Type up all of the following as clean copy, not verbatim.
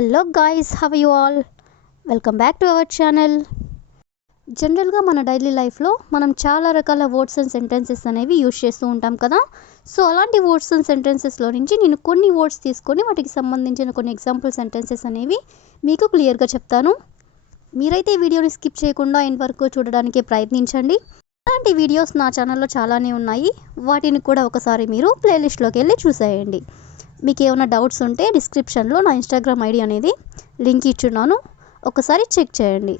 Hello guys, have you all? Welcome back to our channel. జనరల్గా మన daily లైఫ్లో మనం చాలా రకాల వర్డ్స్ అండ్ సెంటెన్సెస్ అనేవి యూజ్ చేస్తూ ఉంటాం కదా. సో అలాంటి వర్డ్స్ అండ్ సెంటెన్సెస్లో నుంచి నేను కొన్ని వర్డ్స్ తీసుకొని వాటికి సంబంధించిన కొన్ని ఎగ్జాంపుల్ సెంటెన్సెస్ అనేవి మీకు క్లియర్గా చెప్తాను. మీరైతే ఈ వీడియోని స్కిప్ చేయకుండా ఎండ్ వరకు చూడడానికి ప్రయత్నించండి. అలాంటి వీడియోస్ నా ఛానల్లో చాలానే ఉన్నాయి, వాటిని కూడా ఒకసారి మీరు ప్లేలిస్ట్లోకి వెళ్ళి చూసేయండి. మీకు ఏమైనా డౌట్స్ ఉంటే డిస్క్రిప్షన్లో నా ఇన్స్టాగ్రామ్ ఐడి అనేది లింక్ ఇచ్చున్నాను, ఒకసారి చెక్ చేయండి.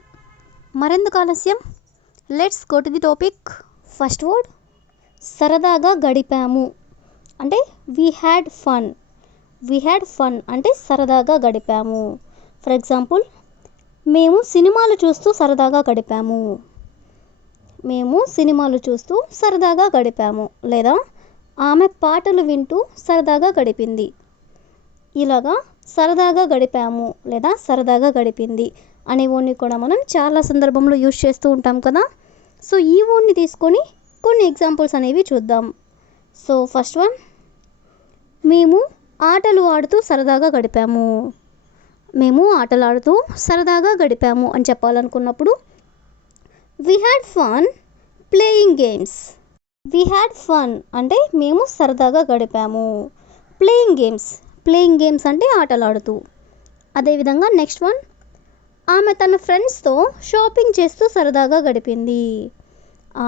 మరెందుకు ఆలస్యం, let's go to the topic. First word సరదాగా గడిపాము అంటే we had fun. We had fun అంటే సరదాగా గడిపాము. ఫర్ ఎగ్జాంపుల్, మేము సినిమాలు చూస్తూ సరదాగా గడిపాము. మేము సినిమాలు చూస్తూ సరదాగా గడిపాము. లేదా ఆమె పాటలు వింటూ సరదాగా గడిపింది. ఇలాగా సరదాగా గడిపాము లేదా సరదాగా గడిపింది అనే వర్డ్ని కూడా మనం చాలా సందర్భంలో యూజ్ చేస్తూ ఉంటాం కదా. సో ఈ వర్డ్ని తీసుకొని కొన్ని ఎగ్జాంపుల్స్ అనేవి చూద్దాం. సో ఫస్ట్ వన్, మేము ఆటలు ఆడుతూ సరదాగా గడిపాము. మేము ఆటలు ఆడుతూ సరదాగా గడిపాము అని చెప్పాలనుకున్నప్పుడు we had fun playing games. We had fun అంటే మేము సరదాగా గడిపాము. ప్లేయింగ్ గేమ్స్, ప్లేయింగ్ గేమ్స్ అంటే ఆటలాడుతూ. అదేవిధంగా నెక్స్ట్ వన్, ఆమె తన ఫ్రెండ్స్తో షాపింగ్ చేస్తూ సరదాగా గడిపింది.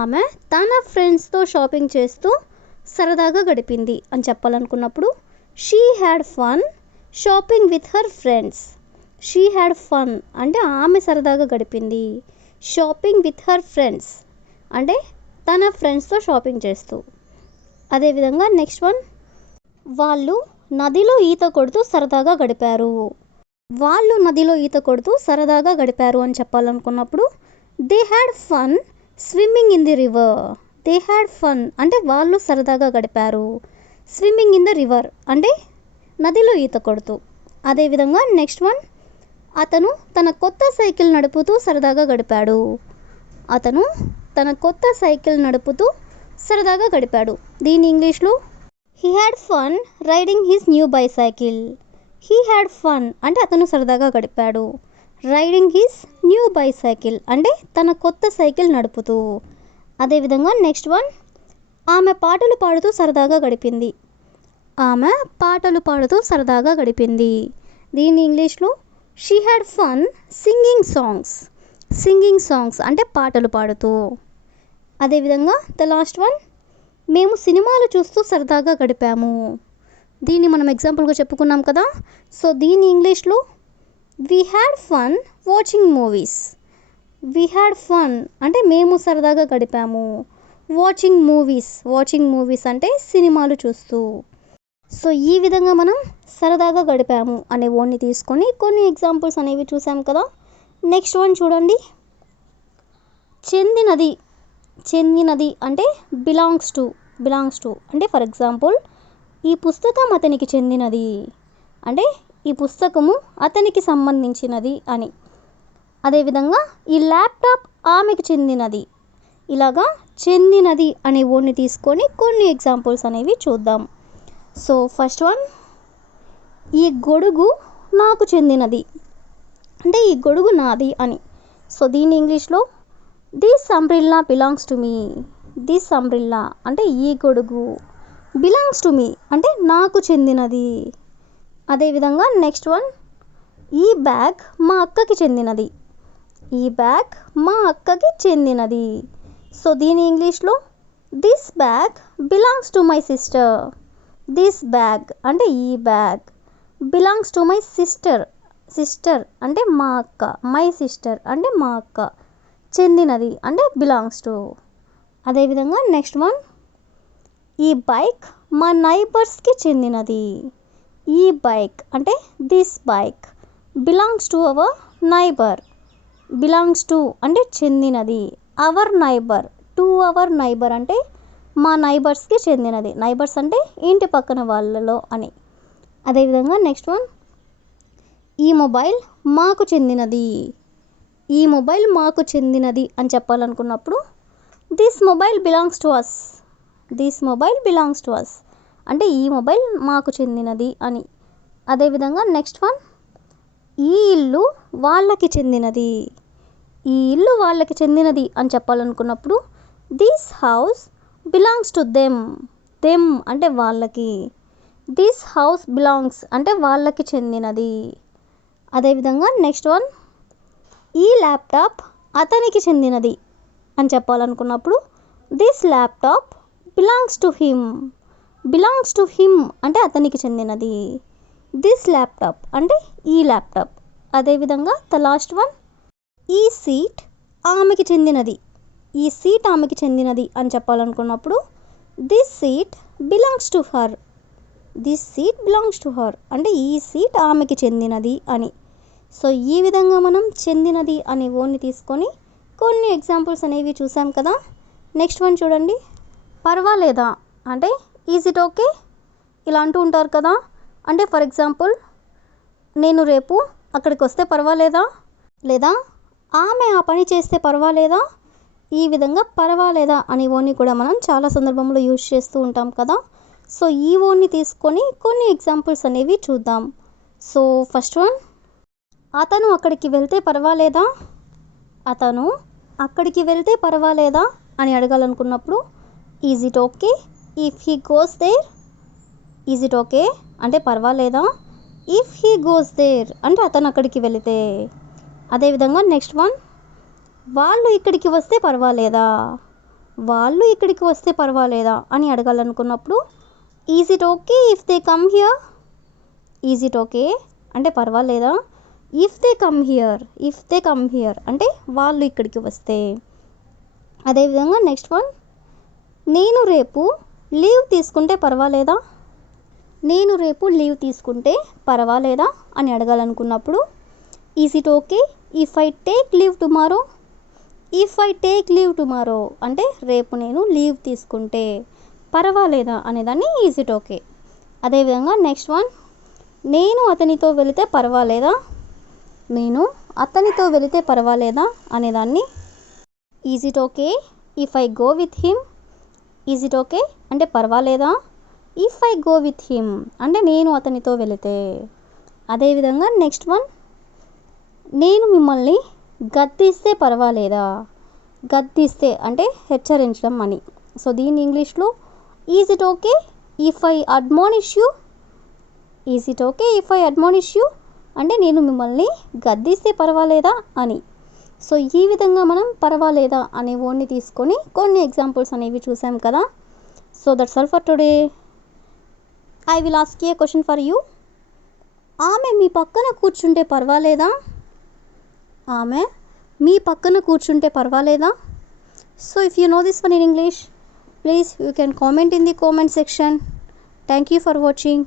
ఆమె తన ఫ్రెండ్స్తో షాపింగ్ చేస్తూ సరదాగా గడిపింది అని చెప్పాలనుకున్నప్పుడు she had fun shopping with her friends. She had fun అంటే ఆమె సరదాగా గడిపింది. షాపింగ్ విత్ హర్ ఫ్రెండ్స్ అంటే తన ఫ్రెండ్స్తో షాపింగ్ చేస్తూ. అదేవిధంగా నెక్స్ట్ వన్, వాళ్ళు నదిలో ఈత కొడుతూ సరదాగా గడిపారు. వాళ్ళు నదిలో ఈత కొడుతూ సరదాగా గడిపారు అని చెప్పాలనుకున్నప్పుడు they had fun swimming in the river. They had fun అంటే వాళ్ళు సరదాగా గడిపారు. స్విమ్మింగ్ ఇన్ ద రివర్ అంటే నదిలో ఈత కొడుతూ. అదేవిధంగా నెక్స్ట్ వన్, అతను తన కొత్త సైకిల్ నడుపుతూ సరదాగా గడిపాడు. అతను తన కొత్త సైకిల్ నడుపుతూ సరదాగా గడిపాడు. దీని ఇంగ్లీష్లో he had fun riding his new bicycle. He had fun అంటే అతను సరదాగా గడిపాడు. రైడింగ్ హిస్ న్యూ బైసైకిల్ అంటే తన కొత్త సైకిల్ నడుపుతూ. అదేవిధంగా నెక్స్ట్ వన్, ఆమె పాటలు పాడుతూ సరదాగా గడిపింది. ఆమె పాటలు పాడుతూ సరదాగా గడిపింది. దీని ఇంగ్లీష్లో she had fun singing songs. Singing songs అంటే పాటలు పాడుతూ. అదేవిధంగా ద లాస్ట్ వన్, మేము సినిమాలు చూస్తూ సరదాగా గడిపాము. దీన్ని మనం ఎగ్జాంపుల్గా చెప్పుకున్నాం కదా. సో దీని ఇంగ్లీష్లో we had fun watching movies. We had fun అంటే మేము సరదాగా గడిపాము. వాచింగ్ మూవీస్, వాచింగ్ మూవీస్ అంటే సినిమాలు చూస్తూ. సో ఈ విధంగా మనం సరదాగా గడిపాము అనే వర్డ్ని తీసుకొని కొన్ని ఎగ్జాంపుల్స్ అనేవి చూసాం కదా. నెక్స్ట్ వన్ చూడండి, చెందినది. చెందినది అంటే బిలాంగ్స్ టు. బిలాంగ్స్ టు అంటే ఫర్ ఎగ్జాంపుల్, ఈ పుస్తకం అతనికి చెందినది అంటే ఈ పుస్తకము అతనికి సంబంధించినది అని. అదేవిధంగా ఈ ల్యాప్టాప్ ఆమెకు చెందినది. ఇలాగా చెందినది అనే వర్డ్ని తీసుకొని కొన్ని ఎగ్జాంపుల్స్ అనేవి చూద్దాం. సో ఫస్ట్ వన్, ఈ గొడుగు నాకు చెందినది అంటే ఈ గొడుగు నాది అని. సో దీని ఇంగ్లీష్లో this umbrella belongs to me. This umbrella అంటే ఈ గొడుగు. బిలాంగ్స్ టు మీ అంటే నాకు చెందినది. అదేవిధంగా నెక్స్ట్ వన్, ఈ బ్యాగ్ మా అక్కకి చెందినది. ఈ బ్యాగ్ మా అక్కకి చెందినది. సో దీని ఇంగ్లీష్లో this bag belongs to my sister. This bag అంటే ఈ bag. Belongs to my sister. Sister అంటే మా అక్క. మై సిస్టర్ అంటే మా అక్క. చెందినది అంటే బిలాంగ్స్ టు. అదేవిధంగా నెక్స్ట్ వన్, ఈ బైక్ మా నైబర్స్కి చెందినది. ఈ బైక్ అంటే this bike belongs to our neighbour. Belongs to అంటే చెందినది. Our neighbour, to our neighbour అంటే మా నైబర్స్కి చెందినది. నైబర్స్ అంటే ఇంటి పక్కన వాళ్ళలో అని. అదేవిధంగా నెక్స్ట్ వన్, ఈ మొబైల్ మాకు చెందినది. ఈ మొబైల్ మాకు చెందినది అని చెప్పాలనుకున్నప్పుడు this mobile belongs to us. This mobile belongs to us అంటే ఈ మొబైల్ మాకు చెందినది అని. అదేవిధంగా నెక్స్ట్ వన్, ఈ ఇల్లు వాళ్ళకి చెందినది. ఈ ఇల్లు వాళ్ళకి చెందినది అని చెప్పాలనుకున్నప్పుడు this house belongs to them. Them అంటే వాళ్ళకి. దిస్ హౌస్ బిలాంగ్స్ అంటే వాళ్ళకి చెందినది. అదేవిధంగా నెక్స్ట్ వన్, ఈ ల్యాప్టాప్ అతనికి చెందినది అని చెప్పాలనుకున్నప్పుడు this laptop belongs to him. Belongs to him అంటే అతనికి చెందినది. దిస్ ల్యాప్టాప్ అంటే ఈ ల్యాప్టాప్. అదేవిధంగా ద లాస్ట్ వన్, ఈ సీట్ ఆమెకి చెందినది. ఈ సీట్ ఆమెకి చెందినది అని చెప్పాలనుకున్నప్పుడు this seat belongs to her. This seat belongs to her అంటే ఈ సీట్ ఆమెకి చెందినది అని. సో ఈ విధంగా మనం చెందినది అనే వర్డ్ని తీసుకొని కొన్ని ఎగ్జాంపుల్స్ అనేవి చూసాం కదా. నెక్స్ట్ వన్ చూడండి, పర్వాలేదా అంటే ఈజ్ ఇట్ ఓకే ఇలా అంటూ ఉంటారు కదా. అంటే ఫర్ ఎగ్జాంపుల్, నేను రేపు అక్కడికి వస్తే పర్వాలేదా, లేదా ఆమె ఆ పని చేస్తే పర్వాలేదా. ఈ విధంగా పర్వాలేదా అనే వర్డ్ని కూడా మనం చాలా సందర్భంలో యూజ్ చేస్తూ ఉంటాం కదా. సో ఈ వర్డ్ని తీసుకొని కొన్ని ఎగ్జాంపుల్స్ అనేవి చూద్దాం. సో ఫస్ట్ వన్, అతను అక్కడికి వెళ్తే పర్వాలేదా. అతను అక్కడికి వెళ్తే పర్వాలేదా అని అడగాలనుకున్నప్పుడు is it okay if he goes there. Is it okay అంటే పర్వాలేదా. ఇఫ్ హీ గోస్ దేర్ అంటే అతను అక్కడికి వెళితే. అదేవిధంగా నెక్స్ట్ వన్, వాళ్ళు ఇక్కడికి వస్తే పర్వాలేదా. వాళ్ళు ఇక్కడికి వస్తే పర్వాలేదా అని అడగాలనుకున్నప్పుడు is it okay if they come here. Is it okay అంటే పర్వాలేదా. If they come here. If they come here అంటే వాళ్ళు ఇక్కడికి వస్తే. అదేవిధంగా నెక్స్ట్ వన్, నేను రేపు లీవ్ తీసుకుంటే పర్వాలేదా. నేను రేపు లీవ్ తీసుకుంటే పర్వాలేదా అని అడగాలనుకున్నప్పుడు is it okay if I take leave tomorrow. If I take leave tomorrow అంటే రేపు నేను లీవ్ తీసుకుంటే పర్వాలేదా అనేదాన్ని ఈజ్ ఇట్ ఓకే. అదేవిధంగా నెక్స్ట్ వన్, నేను అతనితో వెళితే పర్వాలేదా. నేను అతనితో వెళితే పర్వాలేదా అనేదాన్ని is it okay if I go with him. Is it okay అంటే పర్వాలేదా. If I go with him అంటే నేను అతనితో వెళితే. అదేవిధంగా నెక్స్ట్ వన్, నేను మిమ్మల్ని గద్దిస్తే పర్వాలేదా. గద్దిస్తే అంటే హెచ్చరించడం అని. సో దీన్ని ఇంగ్లీష్లో is it okay if I admonish you. Is it okay if I admonish you అంటే నేను మిమ్మల్ని గద్దిస్తే పర్వాలేదా అని. సో ఈ విధంగా మనం పర్వాలేదా అనే వర్డ్ని తీసుకొని కొన్ని ఎగ్జాంపుల్స్ అనేవి చూసాం కదా. So that's all for today. I will ask a question for you. ఆమె మీ పక్కన కూర్చుంటే పర్వాలేదా. ఆమె మీ పక్కన కూర్చుంటే పర్వాలేదా. So if you know this one in English, please you can comment in the comment section. Thank you for watching.